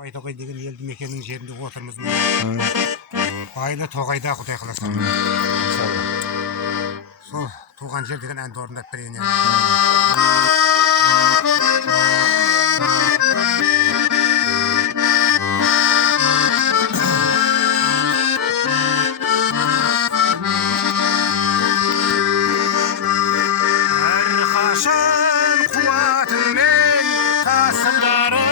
Байтоғай деген елді мекеннің жерінде отырмыз. Байлы тоғайда Құдай қаласа. Сол туған жер деген әнді орындап берейін. Әрқашан қуатыңмен қасымдарым,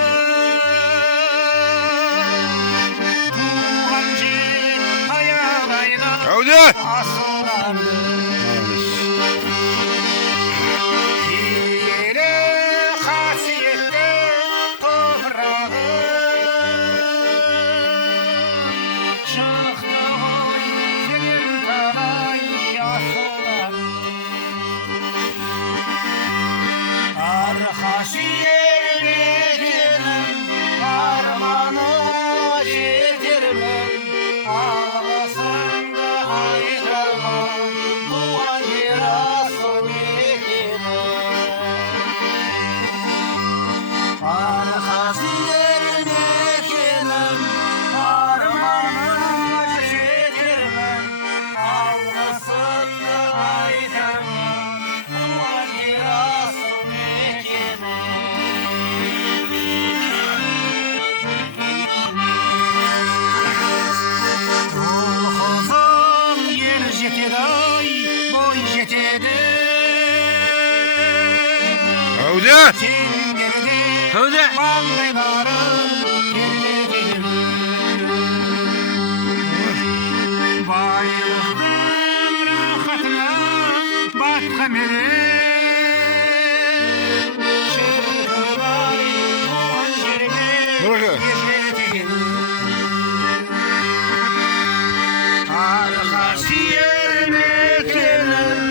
туған жер аялайды асылдарым. Киелі қасиетті топырағым, шықты ғой сенен талай асылдарым. Арқашиер мекенім, арманы жетермін, алғысымды айтармын, туған жер асыл мекенім. Арқашиер мекенім, арманы жетермін, алғысымды айтармын, туған жер асыл мекенім. Ұл-қызым ел жетеді, бой жетеді. Теңгерде маңдайларым тербетеді. Байлықтың рахатына батқан менен, шіркін-ай, туған жерге жетеген. Арқашиер мекенім,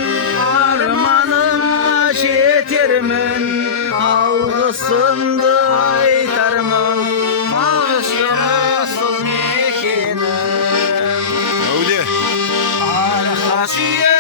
арманыма жетермін, алғысымды айтармын, туған жер асыл мекенім. Арқашиер